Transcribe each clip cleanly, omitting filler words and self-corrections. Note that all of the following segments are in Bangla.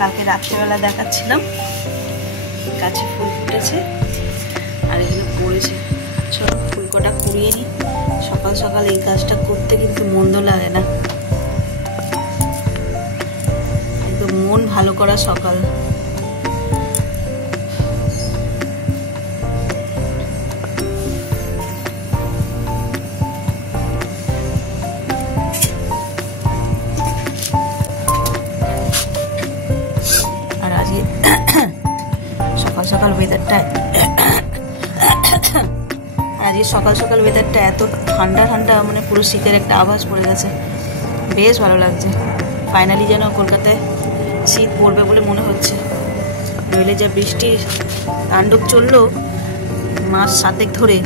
কালকে রাত্রেবেলা দেখাচ্ছিলাম, গাছে ফুল ফুটেছে আর এগুলো পড়েছে। চলো ফুল কটা কুড়িয়ে নিই। সকাল সকাল এই কাজটা করতে কিন্তু মন্দ লাগে না, একদম মন ভালো করা সকাল। আর আজকে সকাল সকাল ওয়েদারটা এত ঠান্ডা ঠান্ডা, মানে পুরো শীতের একটা আভাস পড়ে গেছে, বেশ ভালো লাগছে। ফাইনালি যেন কলকাতায় শীত পড়বে বলে মনে হচ্ছে। নইলে যা বৃষ্টির তাণ্ডব চললো মাস 7 ধরে,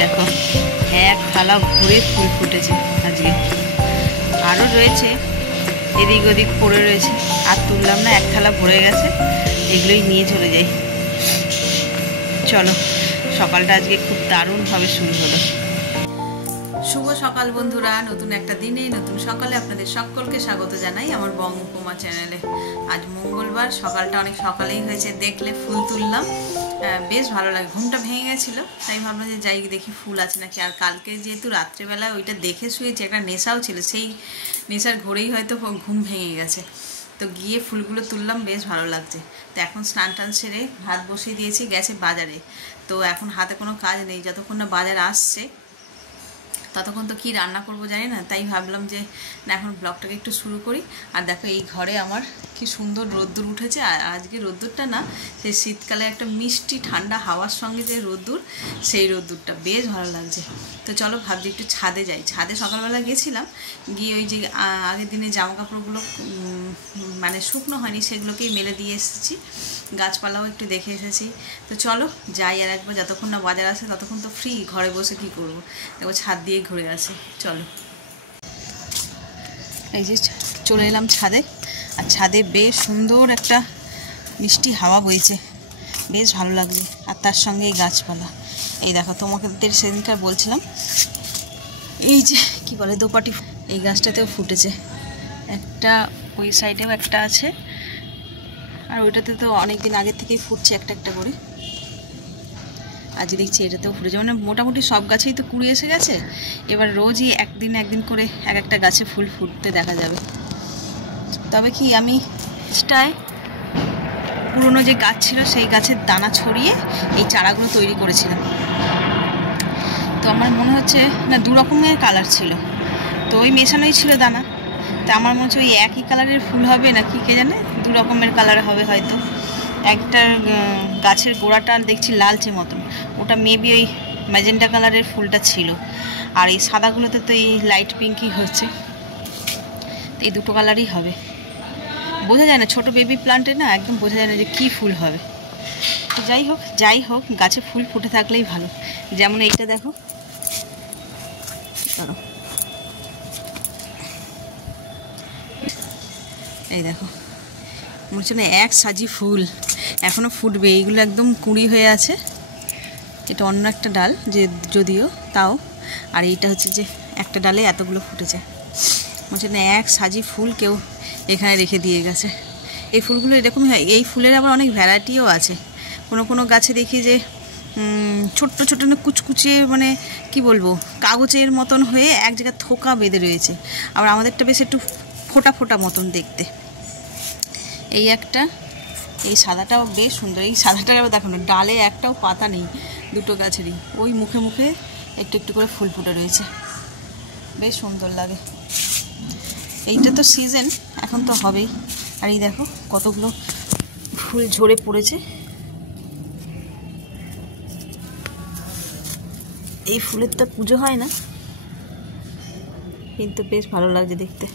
দেখো এক থালা ভরে ফুল ফুটেছে আজকে। আরও রয়েছে এদিক ওদিক পড়ে রয়েছে, আর তুললাম না, এক থালা ভরে গেছে, এগুলোই নিয়ে চলে যাই। চলো সকালটা আজকে খুব দারুণভাবে শুরু হলো। শুভ সকাল বন্ধুরা, নতুন একটা দিনে নতুন সকালে আপনাদের সকলকে স্বাগত জানাই আমার বং উপমা চ্যানেলে। আজ মঙ্গলবার, সকালটা অনেক সকালেই হয়েছে, দেখলে ফুল তুললাম, বেশ ভালো লাগে। ঘুমটা ভেঙে গেছিলো, তাই ভাবলাম যে যাই দেখি ফুল আছে নাকি। আর কালকে যেহেতু রাত্রেবেলা ওইটা দেখে শুয়েছি, একটা নেশাও ছিল, সেই নেশার ঘরেই হয়তো ঘুম ভেঙে গেছে। তো গিয়ে ফুলগুলো তুললাম, বেশ ভালো লাগছে। তো এখন স্নান টান সেরে ভাত বসিয়ে দিয়েছি, গেছে বাজারে। তো এখন হাতে কোনো কাজ নেই, যতক্ষণ না বাজার আসছে ততক্ষণ তো কী রান্না করব জানি না, তাই ভাবলাম যে না এখন ব্লগটাকে একটু শুরু করি। আর দেখো এই ঘরে আমার কি সুন্দর রোদ্দুর উঠেছে। আর আজকে রোদ্দুরটা না, সেই শীতকালে একটা মিষ্টি ঠান্ডা হাওয়ার সঙ্গে যে রোদ্দুর, সেই রোদ্দুরটা বেশ ভালো লাগছে। তো চলো ভাবছি একটু ছাদে যাই। ছাদে সকালবেলা গেছিলাম, গিয়ে ওই যে আগের দিনে জামা কাপড়গুলো মানে শুকনো হয়নি, সেগুলোকেই মেলে দিয়ে এসেছি, গাছপালাও একটু দেখে এসেছি। তো চলো যাই আর একবার, যতক্ষণ না বাজার আসে ততক্ষণ তো ফ্রি, ঘরে বসে কি করব, দেখো ছাদ দিয়ে ঘুরে আসি। চলো এই যে চলে এলাম ছাদে, আর ছাদে বেশ সুন্দর একটা মিষ্টি হাওয়া বইছে, বেশ ভালো লাগছে। আর তার সঙ্গে এই গাছপালা, এই দেখো তোমাকে সেদিনকার বলছিলাম এই যে কি বলে দোপাটি, এই গাছটাতেও ফুটেছে একটা, ওই সাইডেও একটা আছে, আর ওইটাতে তো অনেক দিন আগের থেকেই ফুটছে একটা একটা করে। আজ দেখছি এটাতেও ফুটেছে, মানে মোটামুটি সব গাছেই তো কুড়ি এসে গেছে। এবার রোজই একদিন করে এক একটা গাছে ফুল ফুটতে দেখা যাবে। তবে কি আমি চেষ্টায় পুরনো যে গাছ ছিল সেই গাছের দানা ছড়িয়ে এই চারাগুলো তৈরি করেছিলাম। তো আমার মনে হচ্ছে না, 2 রকমের কালার ছিল, তো ওই মেশানোই ছিল দানা। তা আমার মনে হচ্ছে ওই একই কালারের ফুল হবে না কি কে জানে, 2 রকমের কালার হবে হয়তো। একটা গাছের গোড়াটা দেখছি লালচে মতন, ওটা মেবি ওই ম্যাজেন্টা কালারের ফুলটা ছিল। আর এই সাদাগুলোতে তো এই লাইট পিঙ্কই হচ্ছে, এই 2টো কালারই হবে। বোঝা যায় না, ছোটো বেবি প্লান্টে না একদম বোঝা যায় না যে কী ফুল হবে। তো যাই হোক গাছে ফুল ফুটে থাকলেই ভালো। যেমন এইটা দেখো, এই দেখো মনে হচ্ছে না এক সাজি ফুল এখনও ফুটবে, এইগুলো একদম কুঁড়ি হয়ে আছে। এটা অন্য একটা ডাল যে যদিও তাও, আর এইটা হচ্ছে যে একটা ডালে এতগুলো ফুটেছে, মনে হচ্ছে না এক সাজি ফুল কেউ এখানে রেখে দিয়ে গেছে। এই ফুলগুলো এরকমই হয়, এই ফুলের আবার অনেক ভ্যারাইটিও আছে। কোনো গাছে দেখি যে ছোট্ট ছোট্ট কুচকুচে, মানে কি বলবো, কাগজের মতন হয়ে এক জায়গায় থোকা বেঁধে রয়েছে। আবার আমাদেরটা বেশ একটু ফোটা ফোটা মতন দেখতে। এই একটা, এই সাদাটাও বেশ সুন্দর। এই সাদাটাও দেখো না, ডালে একটাও পাতা নেই, 2টো গাছেরই ওই মুখে মুখে একটু একটু করে ফুল ফুটে রয়েছে, বেশ সুন্দর লাগে। এইটা তো সিজন, এখন এখন তো হবেই। আর এই দেখো কতগুলো ফুল ঝরে পড়েছে। এই ফুলের তো পুজো হয় না, কিন্তু বেশ ভালো লাগছে দেখতে।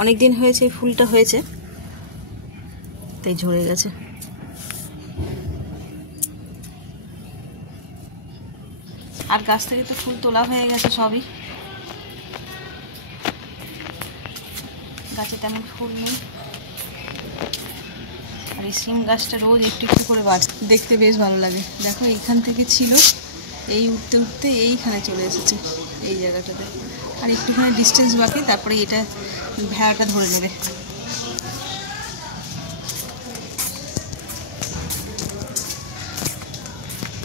অনেক দিন হয়েছে এই ফুলটা হয়েছে, তাই ঝরে গেছে। আর গাছ থেকে তো ফুল তোলা হয়ে গেছে সবই, গাছে তেমন ফুল নেই। আর এই সিম গাছটা রোজ একটু একটু করে বাড়ছে, দেখতে বেশ ভালো লাগে। দেখো এইখান থেকে ছিল, এই উঠতে উঠতে এইখানে চলে এসেছে এই জায়গাটাতে। আর একটুখানি ডিস্টেন্স বাকি, তারপরে এটা ভেড়াটা ধরে নেবে।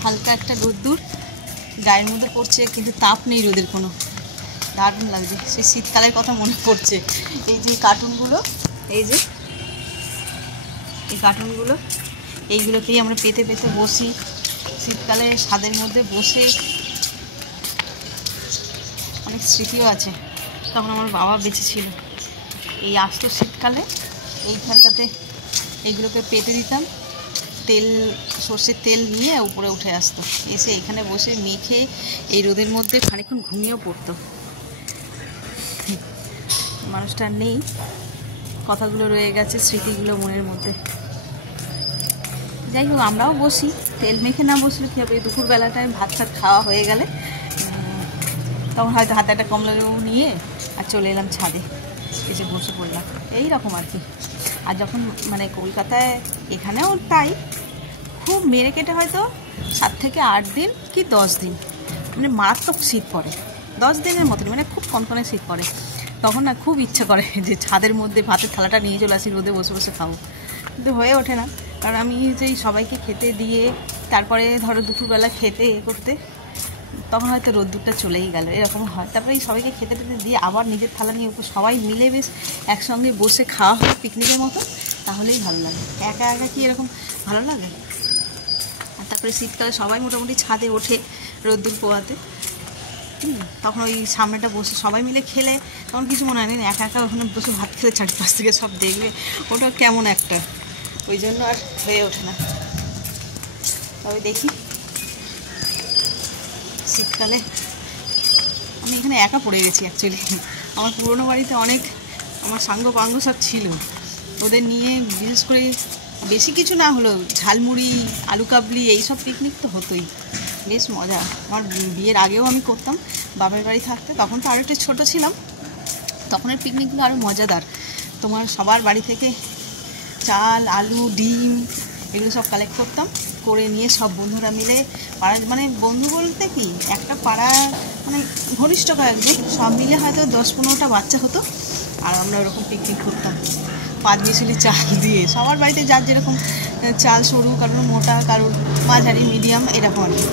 হালকা একটা রোদ্দুর গায়ের মধ্যে পড়ছে, কিন্তু তাপ নেই রোদের কোনো। দারুণ লাগছে, সেই শীতকালের কথা মনে পড়ছে। এই যে কার্টুনগুলো, এই যে এই কার্টুনগুলো, এইগুলোকেই আমরা পেতে পেতে বসি শীতকালে ছাদের মধ্যে বসে। অনেক স্মৃতিও আছে, তখন আমার বাবা বেঁচে ছিল। এই আসতো শীতকালে, এইখানটাতে এইগুলোকে পেতে দিতাম, তেল সর্ষের তেল নিয়ে উপরে উঠে আসতো, এসে এখানে বসে মেখে এই রোদের মধ্যে খানিকক্ষণ ঘুমিয়েও পড়তো। মানুষটা নেই, কথাগুলো রয়ে গেছে, স্মৃতিগুলো মনের মধ্যে। যাই হোক, আমরাও বসি, তেল মেখে না বসলে কী হবে, দুপুরবেলাটায় ভাত টাত খাওয়া হয়ে গেলে তখন হয়তো হাতে একটা কমলা লেবু নিয়ে আর চলে এলাম ছাদে, এসে বসে পড়লাম, এই রকম আর কি। আর যখন মানে কলকাতায়, এখানেও তাই, খুব মেরে কেটে হয়তো 7 থেকে 8 দিন কি 10 দিন মানে মারাত্মক শীত পড়ে, 10 দিনের মতনই, মানে খুব কনকনে শীত পড়ে। তখন না খুব ইচ্ছা করে যে ছাদের মধ্যে ভাতের থালাটা নিয়ে চলে আসি, রোদে বসে বসে খাবো, কিন্তু হয়ে ওঠে না। কারণ আমি যেই সবাইকে খেতে দিয়ে তারপরে ধরো দুপুরবেলা খেতে করতে, তখন হয়তো রোদ্দুরটা চলেই গেল, এরকম হয়। তারপরে এই সবাইকে খেতে টেতে দিয়ে আবার নিজের থালা নিয়ে উপর সবাই মিলে বেশ একসঙ্গে বসে খাওয়া হয় পিকনিকের মতো, তাহলেই ভালো লাগে। একা একা কি এরকম ভালো লাগে? আর তারপরে শীতকালে সবাই মোটামুটি ছাদে ওঠে রোদ্দুর পোয়াতে, তখন ওই সামনেটা বসে সবাই মিলে খেলে তখন কিছু মনে হয় না, একা একা ওখানে বসে ভাত খেলে চারপাশ থেকে সব দেখবে, ওটা কেমন একটা, ওই জন্য আর হয়ে ওঠে না। তবে দেখি শীতকালে আমি এখানে একা পড়ে গেছি অ্যাকচুয়ালি। আমার পুরনো বাড়িতে অনেক আমার সাঙ্গ পাঙ্গ সব ছিল, ওদের নিয়ে বিশেষ করে বেশি কিছু না হলেও ঝালমুড়ি, আলু কাবলি এইসব পিকনিক তো হতোই, বেশ মজা। আমার বিয়ের আগেও আমি করতাম বাবার বাড়ি থাকতে, তখন তো আরও একটু ছোটো ছিলাম, তখনের পিকনিকগুলো আরও মজাদার। তোমার সবার বাড়ি থেকে চাল, আলু, ডিম এগুলো সব কালেক্ট করতাম, করে নিয়ে সব বন্ধুরা মিলে পাড়া, মানে বন্ধু বলতে কি একটা পাড়া, মানে ঘনিষ্ঠ কয়েকজন সব মিলে হয়তো 10-15টা বাচ্চা হতো, আর আমরা ওরকম পিকনিক করতাম 5 মিশালি চাল দিয়ে। সবার বাড়িতে যার যেরকম চাল, সরু, কারোর মোটা, কারোর মাঝারি, মিডিয়াম, এরকম আর কি।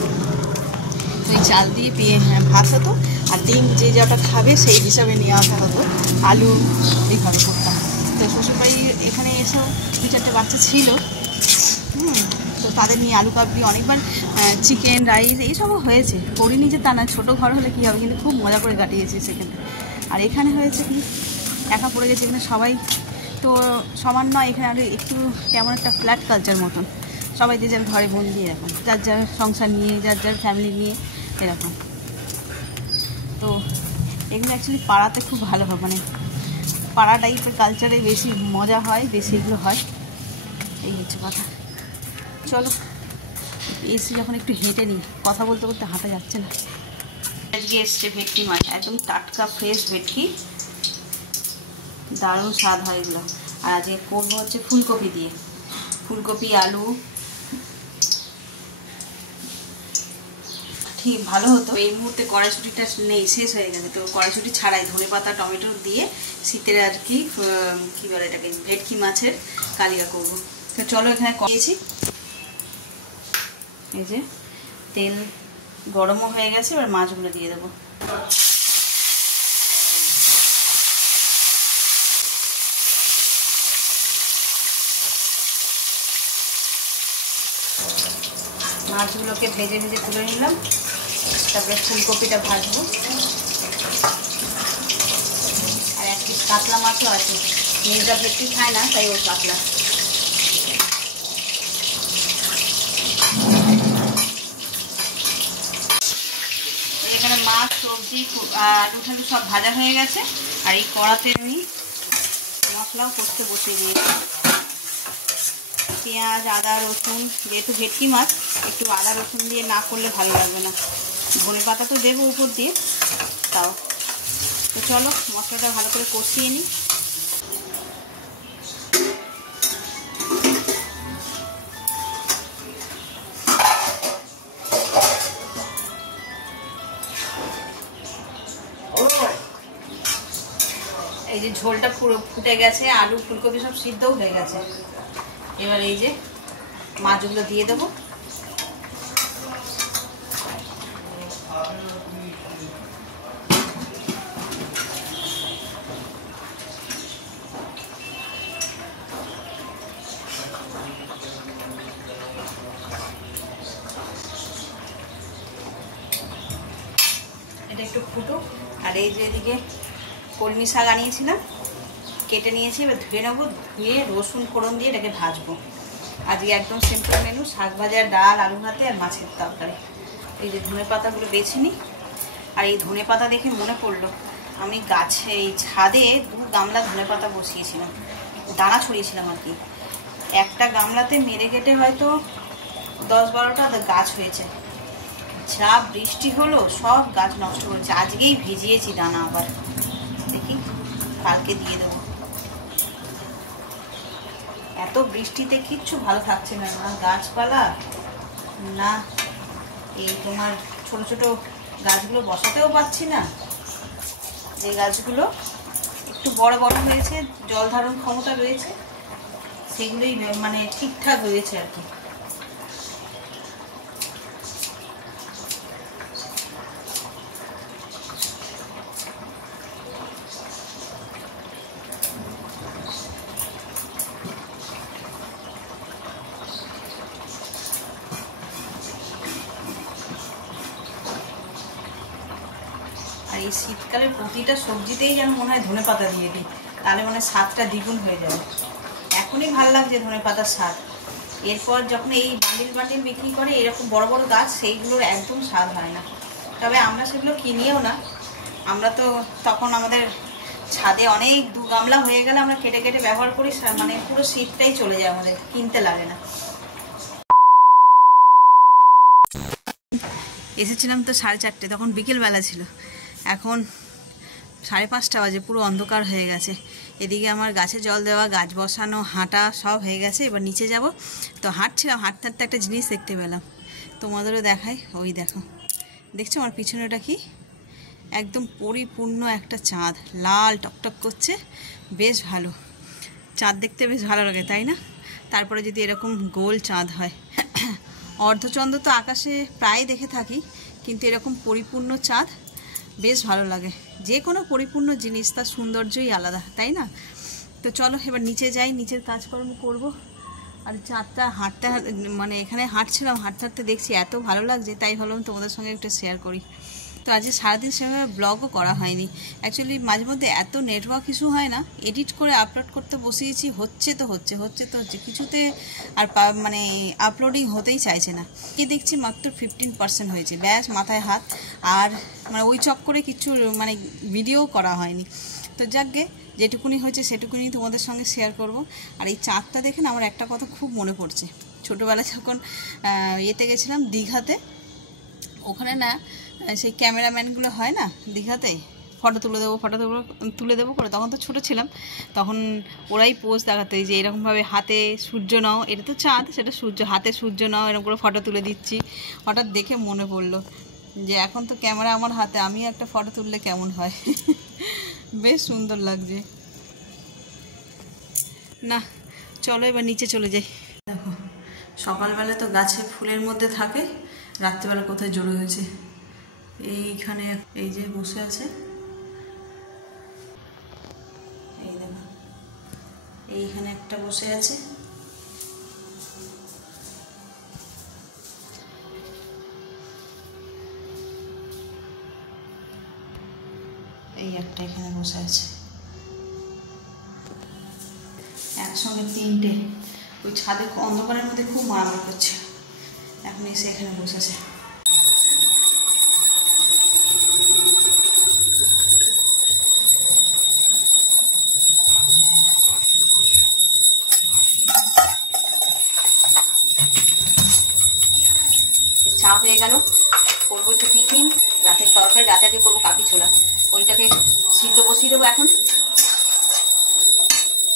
ওই চাল দিয়ে ভাত হতো, আর ডিম যে যটা খাবে সেই হিসাবে নিয়ে আসা হতো, আলু এইভাবে করতাম। তো শ্বশুরবাড়ি এখানে এসেও 2-4টে বাচ্চা ছিল, তো তাদের নিয়ে আলু কাবলি, অনেকবার চিকেন, রাইস এইসবও হয়েছে, করিনি যে তা না, ছোটো ঘর হলে কী হবে, কিন্তু খুব মজা করে কাটিয়েছি সেখানে। আর এখানে হয়েছে কি, একা পড়ে গেছে, এখানে সবাই তো সমান নয়, এখানে আর একটু কেমন একটা ফ্ল্যাট কালচার মতন, সবাই যে যার ঘরে বন্দি, এরকম যার যার সংসার নিয়ে, যার যার ফ্যামিলি নিয়ে এরকম। তো এগুলো অ্যাকচুয়ালি পাড়াতে খুব ভালো হয়, মানে পাড়া টাইপের কালচারে বেশি মজা হয়, বেশি এগুলো হয়, এই হচ্ছে কথা। চলো এসে যখন একটু হেঁটে নিই, কথা বলতে বলতে হাঁটা যাচ্ছে না। আজকে এসছে ভেটকি মাছ, একদম টাটকা ফ্রেশ ভেটকি, দারুণ স্বাদ হয় এগুলো। আর আজকে করবো হচ্ছে ফুলকপি দিয়ে, ফুলকপি, আলু। ঠিক ভালো হতো, এই মুহূর্তে কড়াইশুঁটিটা নেই, শেষ হয়ে গেছে, তো কড়াইশুঁটি ছাড়াই ধনেপাতা, টমেটো দিয়ে শীতের আর কি কী বলে এটাকে, ভেটকি মাছের কালিয়া করবো। তো চলো এখানে দিয়েছি, এই যে তেল গরমও হয়ে গেছে, এবার মাছগুলো দিয়ে দেবো। মাছগুলোকে ভেজে ভেজে তুলে নিলাম, তারপরে ফুলকপিটা ভাজবো। আর এক পিস কাতলা মাছও আছে, মেজদা ভেটকি খায় না, তাই ওর পাতলা। এখানে মাছ, সবজি, আলু ঠালু সব ভাজা হয়ে গেছে। আর এই কড়াতে আমি মশলাও করতে বসিয়ে দিয়েছি। পেঁয়াজ, আদা, রসুন, যেহেতু ভেটকি মাছ একটু আদা রসুন দিয়ে না করলে ভালো লাগবে না। ধনেপাতা তো দেবো উপর দিয়ে, তাও। তো চলো মশলাটা ভালো করে কষিয়ে নিই। এই যে ঝোলটা পুরো ফুটে গেছে, আলু ফুলকপি সব সিদ্ধও হয়ে গেছে। এবার এই যে মাছগুলো দিয়ে দেবো। এটা একটু ফুটুক। আর এই যে এদিকে কলমি শাক আনিয়েছিলাম, কেটে নিয়েছি। এবার ধুয়ে নেবো, ধুয়ে রসুন ফোড়ন দিয়ে এটাকে ভাজবো। আজকে একদম সিম্পল মেনু, শাক ভাজা, ডাল, আলু ভাতে আর মাছের তরকারি। এই যে ধনে পাতাগুলো বেছে নিই। আর এই ধনে পাতা দেখে মনে পড়লো, আমি গাছে এই ছাদে 2 গামলা ধনে পাতা বসিয়েছিলাম, দানা ছড়িয়েছিলাম আর কি। একটা গামলাতে মেরে কেটে হয়তো 10-12টা গাছ হয়েছে। যা বৃষ্টি হলো সব গাছ নষ্ট করেছে। আজকেই ভিজিয়েছি দানা, আবার দেখি কালকে দিয়ে দেবো। এত বৃষ্টিতে কিচ্ছু ভালো থাকছে না, না গাছপালা, না এই তোমার ছোট ছোট গাছগুলো বসাতেও পারছি না। যে গাছগুলো একটু বড় বড় হয়েছে, জল ধারণ ক্ষমতা রয়েছে, সেগুলোই মানে ঠিকঠাক হয়েছে আর কি। আর এই শীতকালের প্রতিটা সবজিতেই যেন মনে হয় ধনে পাতা দিয়ে দিই, তাহলে মনে হয় স্বাদটা দ্বিগুণ হয়ে যাবে। এখনই ভাল লাগছে ধনে পাতার স্বাদ, এরপর যখন এই বান্ডিল বান্ডিল বিক্রি করে এরকম বড় বড় গাছ, সেইগুলোর একদম স্বাদ হয় না। তবে আমরা সেগুলো কিনিও না, আমরা তো তখন আমাদের ছাদে অনেক 2 গামলা হয়ে গেলে আমরা কেটে কেটে ব্যবহার করি, মানে পুরো শীতটাই চলে যায়, আমাদের কিনতে লাগে না। এসেছিলাম তো 4:30, তখন বিকেলবেলা ছিল। এখন 5:30 বাজে, পুরো অন্ধকার হয়ে গেছে। এদিকে আমার গাছে জল দেওয়া, গাছ বসানো, হাঁটা সব হয়ে গেছে। এবার নিচে যাব। তো হাঁটছিলাম, হাঁটতে হাঁটতে একটা জিনিস দেখতে পেলাম, তোমাদেরও দেখাই। ওই দেখো, দেখছো আমার পিছনে ওটা কি? একদম পরিপূর্ণ একটা চাঁদ, লাল টকটক করছে, বেশ ভালো। চাঁদ দেখতে বেশ ভালো লাগে, তাই না? তারপরে যদি এরকম গোল চাঁদ হয়। অর্ধচন্দ্র তো আকাশে প্রায় দেখে থাকি, কিন্তু এরকম পরিপূর্ণ চাঁদ বেশ ভালো লাগে। যে কোনো পরিপূর্ণ জিনিস তার সৌন্দর্যই আলাদা, তাই না? তো চলো এবার নিচে যাই, নিচের কাজকর্ম করব। আর চাঁদটা হাঁটতে মানে এখানে হাঁটছিলাম, হাঁটতে হাঁটতে দেখছি এত ভালো লাগছে, তাই ভাবলাম তোমাদের সঙ্গে একটু শেয়ার করি। তো আজকে সারাদিন সেভাবে ব্লগও করা হয়নি। অ্যাকচুয়ালি মাঝে মধ্যে এত নেটওয়ার্ক ইস্যু হয় না, এডিট করে আপলোড করতে বসিয়েছি, হচ্ছে তো হচ্ছে কিছুতে আর মানে আপলোডিং হতেই চাইছে না। কি দেখছি মাত্র 15% হয়েছে, ব্যাস মাথায় হাত। আর মানে ওই চক্করে কিছু মানে ভিডিও করা হয়নি। তো যাকগে, যেটুকুনি হয়েছে সেটুকুনি তোমাদের সঙ্গে শেয়ার করব। আর এই চাঁদটা দেখে না আমার একটা কথা খুব মনে পড়ছে। ছোটোবেলায় যখন এতে গেছিলাম দীঘাতে, ওখানে না সেই ক্যামেরাম্যানগুলো হয় না দীঘাতে, ফটো তুলে দেবো করে, তখন তো ছোটো ছিলাম, তখন ওরাই পোজ দেখাতো, এই যে এরকমভাবে হাতে সূর্য নাও, এটা তো চাঁদ, সেটা সূর্য, হাতে সূর্য নাও, এরকম করে ফটো তুলে দিচ্ছি। হঠাৎ দেখে মনে পড়লো যে এখন তো ক্যামেরা আমার হাতে, আমি একটা ফটো তুললে কেমন হয়। বেশ সুন্দর লাগছে না। চলো এবার নিচে চলে যাই। দেখো সকালবেলা তো গাছে ফুলের মধ্যে থাকে, রাত্রিবেলা কোথায় জড়ো হয়েছে। এইখানে এই যে বসে আছে, এই দেখো এইখানে একটা বসে আছে, এই একটা এখানে বসে আছে। একসঙ্গে তিনটে। ওই ছাদে অন্ধকারের মধ্যে খুব মারামারি করছে, এখন এসে এখানে বসেছে। চা হয়ে গেল, করবো একটু টিফিন, রাতের তরকারি রাতে করবো কাবলি ছোলা, ওইটাকে সিদ্ধ বসিয়ে দেবো এখন,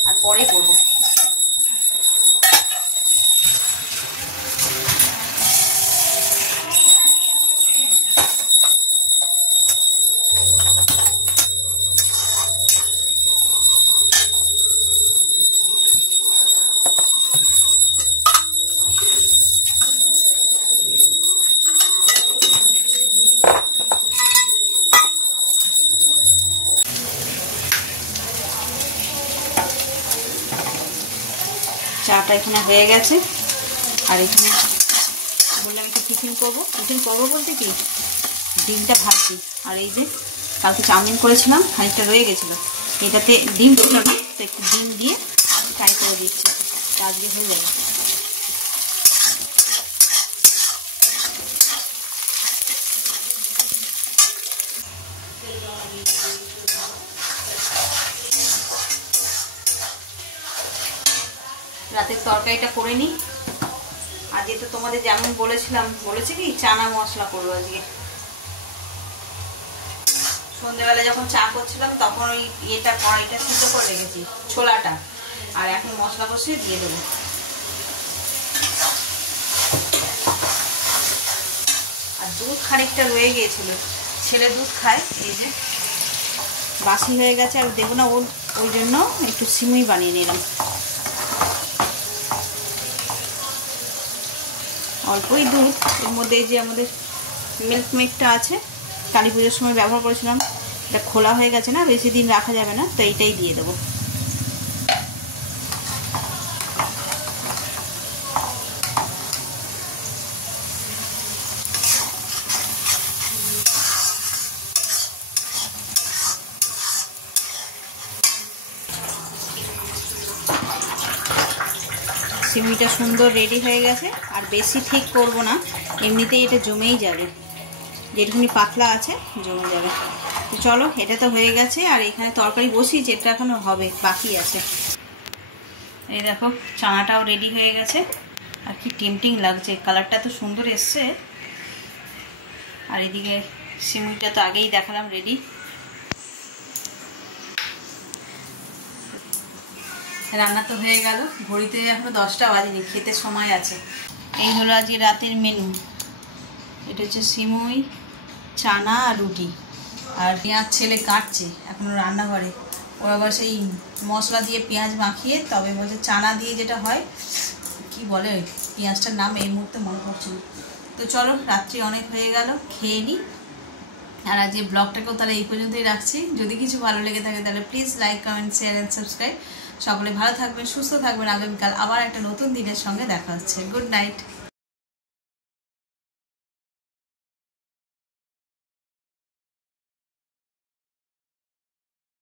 আর পরে করবো। চাটা এখানে হয়ে গেছে, আর এখানে বললাম একটু টিফিন করবো বলতে কি ডিমটা ভাজছি। আর এই যে কালকে চাউমিন করেছিলাম, খানিকটা রয়ে গেছিলো, এটাতে ডিম ছিল না, তো একটু ডিম দিয়ে ফ্রাই করে দিচ্ছি, আজকে হয়ে যাবে। রাতের তরকারিটা করে নিই। আজকে তো তোমাদের যেমন বলেছি কি চানা মশলা করবো আজকে। সন্ধ্যেবেলা যখন চা করছিলাম তখন ওই কড়াইটা সিদ্ধ করে রেখেছি, ছোলাটা, আর এখন মশলা কষিয়ে দিয়ে দেবো। আর দুধ খানিকটা রয়ে গিয়েছিল, ছেলে দুধ খায়, এই যে বাসি হয়ে গেছে, আর দেবো না ওই জন্য একটু সিমুই বানিয়ে নিলাম। অল্পই দুধ, এর মধ্যে এই যে আমাদের মিল্ক মেডটা আছে, কালী পুজোর সময় ব্যবহার করেছিলাম, এটা খোলা হয়ে গেছে না, বেশি দিন রাখা যাবে না, তো এইটাই দিয়ে দেবো। সিমুইটা সুন্দর রেডি হয়ে গেছে, আর বেশি ঠিক করব না, এমনিতেই এটা জমেই যাবে, যেটুকুনি পাতলা আছে জমে যাবে। তো চলো, এটা তো হয়ে গেছে, আর এখানে তরকারি বসিয়েছি, এটা এখনো হবে, বাকি আছে। এই দেখো চানাটাও রেডি হয়ে গেছে, আর কি টেম্পটিং লাগছে, কালারটা তো সুন্দর এসছে। আর এদিকে সিমুইটা তো আগেই দেখালাম রেডি। রান্না তো হয়ে গেল, ঘড়িতে এখনো 10টা বাজেনি, খেতে সময় আছে। এই হলো আজকে রাতের মেনু। এটা হচ্ছে সিমুই, চানা আর রুটি, আর পেঁয়াজ ছেলে কাটছে এখনো রান্নাঘরে। ওর আবার সেই মশলা দিয়ে পেঁয়াজ মাখিয়ে, তবে বলছে চানা দিয়ে যেটা হয়, কি বলে পেঁয়াজটার নাম এই মুহূর্তে মনে পড়ছে না। তো চলো, রাত্রি অনেক হয়ে গেল, খেয়ে নিই। আর আজকে ব্লগটাকেও তাহলে এই পর্যন্তই রাখছি। যদি কিছু ভালো লেগে থাকে তাহলে please like, comment, share and subscribe. সকলে ভালো থাকবেন, সুস্থ থাকবেন। আগামীকাল আবার একটা নতুন দিনের সঙ্গে দেখা হচ্ছে। Good night.